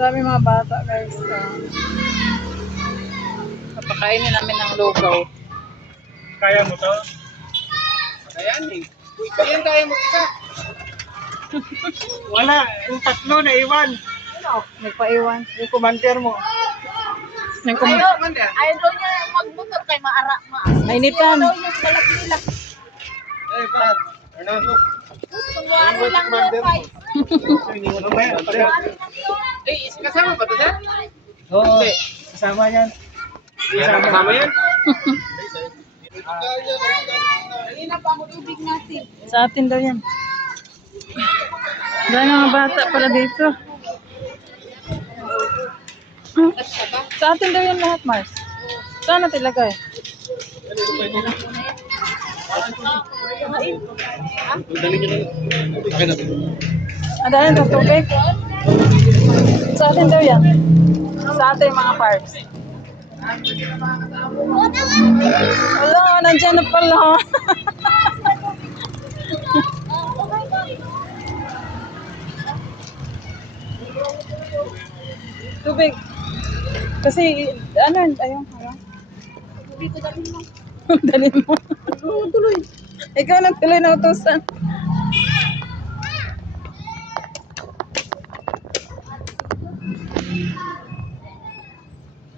Dami mga bata guys. Papakainin namin ng lugaw. Kaya mo to? Kaya eh. Yan kaya mo isa. Wala. Yung tatlo na iwan. Ano? Nagpaiwan. Yung commander mo. Ayaw daw niya magmotor kay maara. Mainitan. Ayaw daw niya balak nila. Eh, Brad. Ano? Kung ano lang yun, fight. Ano ba yan? Eh, kasama ba ito siya? Oo. Kasama yan. Kasama yan? Kanina pa ako tubig natin. Sa atin daw yan. Dahil mga bata pala dito. Sa atin daw yan lahat, Mars. Saan natin ilagay? Ang dahil ng tubig. Sa atin daw yan. Sa atin mga parts. Wala, nandiyan na pala. Tubig. Kasi, ano, ayun. Tubig ko dali mo. Dali mo. Tuloy. Ikaw nagtuloy na utusan.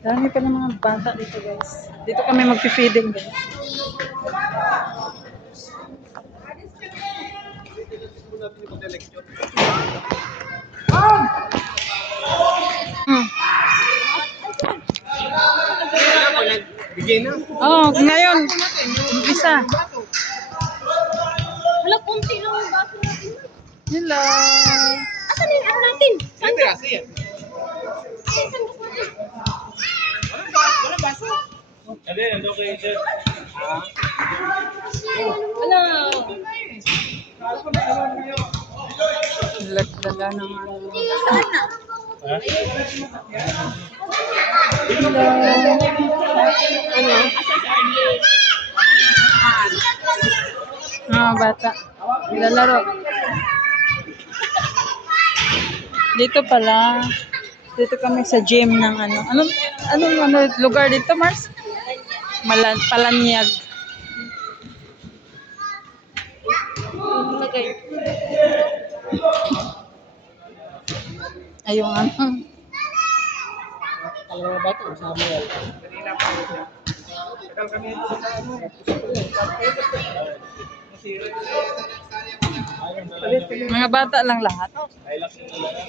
Dami pa ng mga bata dito guys. Dito kami magpi-feeding guys. Hmm. Bigay na. Oh, ngayon. Umpisa. Wala, kunti lang yung baso natin. Hello. Asan yung ano natin? Saan kasi yan? Ay, saan gusto natin? Wala baso. Ano yan? Okay, sir. Ano? Lagdaga ng ano. Saan na? Ha? Hello. Ano? Mga bata. Nilalaro. Dito pala. Dito kami sa gym ng ano. Anong lugar dito, Mars? Palanyag. Lagay. Ayun ano. Kalawa ba ito? Kasama yan. Tagal kami ito sa ano. Mga bata lang lahat. Ay, laki na lang.